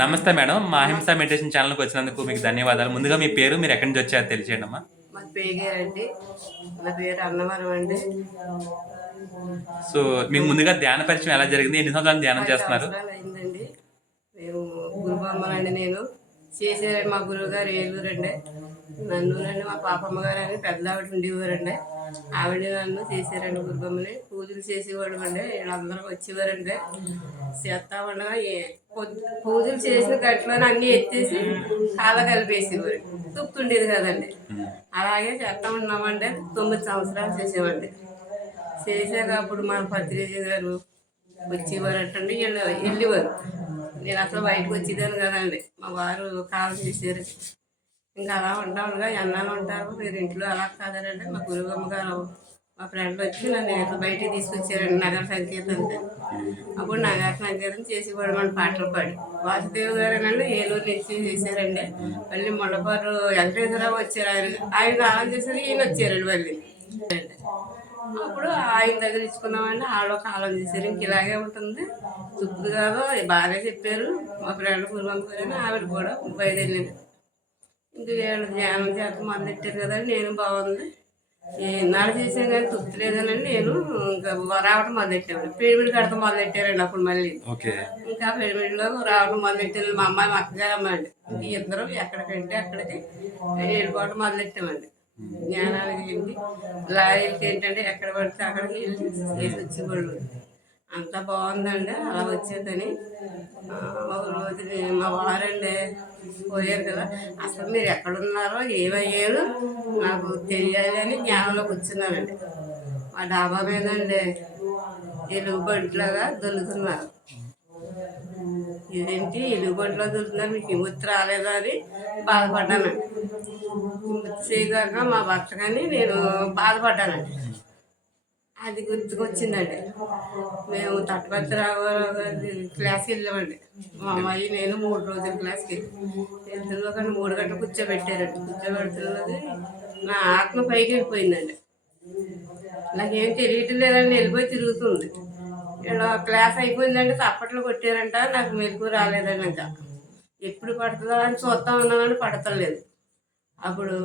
నమస్తే మేడం. మా అహింస మెడిటేషన్ ఛానల్‌కి వచ్చినందుకు మీకు ధన్యవాదాలు. ముందుగా మీ పేరు, మీరు ఎక్కడి నుంచి వచ్చారో తెలియజేయండి అమ్మా. మా పేగేరండి. నా పేరు అన్నవరం అండి. సో, మీకు ముందుగా ధ్యాన పరిచయం ఎలా జరిగింది? ఎన్ని సంవత్సరాలు ధ్యానం 10 చేస్తున్నారు? సంవత్సరాలు అయిందండి. మేము గురుబొమ్మలండి నేను. చేసారండి మా గురువుగారు ఏలూరండి. నన్నునండి మా పాపమ్మ గారు అని పెద్ద ఆవిడ ఉండేవారండి. ఆవిడ నన్ను చేశారండి గురుబొమ్మని. పూజలు చేసేవాడు అండి. వీళ్ళందరూ వచ్చేవారండి. చేస్తా ఉండగా పూజలు చేసిన గట్లోనే అన్నీ ఎత్తేసి కాళ్ళ కలిపేసేవారు. తుప్పుతుండేది కదండి. అలాగే చేస్తా ఉన్నామండి. 9 సంవత్సరాలు చేసేవాడి. చేసాక అప్పుడు మన పత్రిజీ గారు వచ్చేవారటండి. వెళ్ళేవారు. నేను అసలు బయటకు వచ్చేదాన్ని కదండి. మా వారు కాలం చేశారు. ఇంకా అలా ఉండగా ఎన్నాళ్ళు ఉంటారు మీరు ఇంట్లో అలా కాదనండి. మా గురువమ్మ గారు మా ఫ్రెండ్ వచ్చి నన్ను ఇట్లా బయటికి తీసుకొచ్చారండి నగర సంకేతంతో. అప్పుడు నగర సంకేతం చేసేవాడు మన పాటలు పాడి. వాసుదేవ్ గారేనండి ఏలూరు నుంచి చేశారండి. మళ్ళీ మొండపారు వెంకటేశ్వరరావు వచ్చారు. ఆయన కాలం చేశారు, ఈయన వచ్చారండి మళ్ళీ. అప్పుడు ఆయన దగ్గర ఇచ్చుకున్నామండి. ఆవిడ కాలం చేశారు. ఇంక ఇలాగే ఉంటుంది తుప్పుడు కాదు బాగా చెప్పారు. మా ఫ్రెండ్ పూర్వం గారు ఆవిడ కూడా బయలుదేరింది. ఇంక వీళ్ళు ధ్యానం చేత మొదలెట్టారు కదండి. నేను బాగుంది ఎన్నాళ్ళు చేసాను కానీ తృప్తి లేదనండి. నేను ఇంకా రావడం మొదలెట్టాను. పిరమిడ్ కడతా మొదలెట్టారండి అప్పుడు మళ్ళీ. ఇంకా పిరమిడ్లో రావడం మొదలెట్టారు. మా అమ్మాయి మా అక్కగారు అమ్మ అండి. ఇంక ఇద్దరు ఎక్కడికంటే అక్కడికి వెళ్ళిపోవడం మొదలెట్టామండి. జ్ఞానానికి ఏంటి లారీలకి ఏంటంటే ఎక్కడ పడితే అక్కడికి వెళ్ళి చేసి వచ్చేవాళ్ళు. అంతా బాగుందండి. అలా వచ్చేదని ఒక రోజు మా వారండి పోయారు కదా, అసలు మీరు ఎక్కడున్నారో ఏమయ్యారు నాకు తెలియాలి అని జ్ఞానంలో కూర్చున్నానండి. మా డాబా మీద అండి ఎలుగుబంటిలాగా దొరుకుతున్నారు. ఇదేంటి ఎలుగుబంటిలో దొరుకుతున్నారు, మీకు విముక్తి రాలేదా అని బాధపడ్డానండి. విముక్తి చేయగాక మా భర్త కానీ నేను బాధపడ్డానండి. అది గుర్తుకొచ్చిందండి. మేము తట్టపత్రరావు క్లాస్కి వెళ్ళామండి. మా అమ్మాయి నేను 3 రోజుల క్లాస్కి వెళ్తుల్లో కానీ 3 గంటలు కూర్చోబెట్టారండి. కూర్చోబెడుతున్నది నా ఆత్మ పైకి వెళ్ళిపోయిందండి. నాకేం తెలియటం లేదండి. వెళ్ళిపోయి తిరుగుతుంది. ఇలా క్లాస్ అయిపోయిందండి. చప్పట్లు కొట్టారంట. నాకు మెలకు రాలేదండి. ఇంకా ఎప్పుడు పడుతుందో అని చూస్తా ఉన్నానని పడతలేదు. అప్పుడు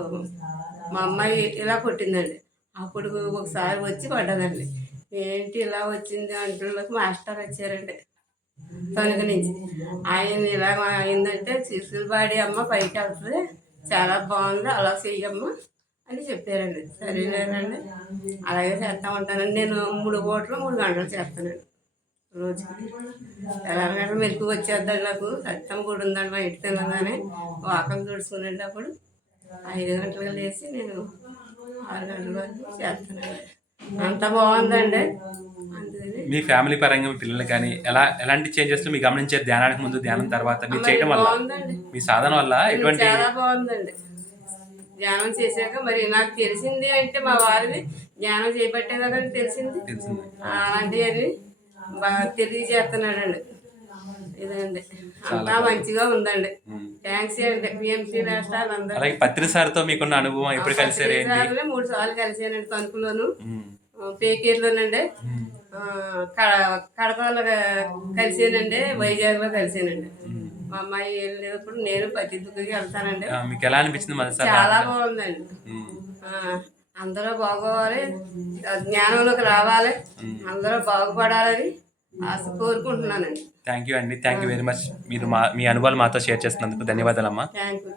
మా అమ్మాయి ఇలా కొట్టిందండి. అప్పుడు ఒకసారి వచ్చి పడ్డదండి. ఏంటి ఇలా వచ్చింది అంటున్నకి మాస్టర్ వచ్చారండి తణుకు నుంచి. ఆయన ఇలా అయిందంటే చిసులబాడి అమ్మ పైకి వెళ్తుంది, చాలా బాగుంది, అలా చెయ్యమ్మ అని చెప్పారండి. సరేలేనండి అలాగే చేస్తూ ఉంటానండి. నేను 3 పూటలు 3 గంటలు చేస్తానండి రోజుకి. ఎలాగంటే మెలకు వచ్చేద్దండి. నాకు సత్యం కూడా ఉందండి. బయట తినగానే వాకం తుడుచుకునేటప్పుడు అప్పుడు 5 గంటలకు లేచి నేను 6 గంటల వరకు చేస్తున్నాను. అంత బాగుందండి. అందుకని మీ ఫ్యామిలీ పరంగా మీ పిల్లలు కానీ ఎలాంటి చేంజెస్ మీరు గమనించారు? ధ్యానానికి ముందు, ధ్యానం తర్వాత మీరు చేయడం వల్ల, మీ సాధన వల్ల ఎటువంటి? చాలా బాగుందండి. ధ్యానం చేశాక మరి నాకు తెలిసింది అంటే మా వారిని ధ్యానం చేయబట్టే కదండి తెలిసింది. అలాంటివన్నీ బాగా తెలియజేస్తున్నాడండి. ఇదండి అంతా మంచిగా ఉందండి. థ్యాంక్స్ అండి పిఎంసీ రాష్ట్రాలు అందరూ. అలాగే పత్రి సార్తో మీకున్న అనుభవం ఎప్పుడు కలిసారు? 3 సార్లు కలిసానండి. తణుకులోను, పేకేరులోనండి, కడపలో కలిసానండి, వైజాగ్లో కలిసానండి. మా అమ్మాయి వెళ్ళేటప్పుడు నేను ప్రతి దుఃఖకి వెళ్తానండి. మీకు ఎలా అనిపించింది? చాలా బాగుందండి. అందరూ బాగోవాలి, జ్ఞానంలోకి రావాలి, అందరూ బాగుపడాలని ఆశ కోరుకుంటున్నానండి. థ్యాంక్ యూ అండి. Thank you very much. మీరు మీ అనుభవాలు మాతో షేర్ చేస్తున్నందుకు ధన్యవాదాలమ్మా. Thank you.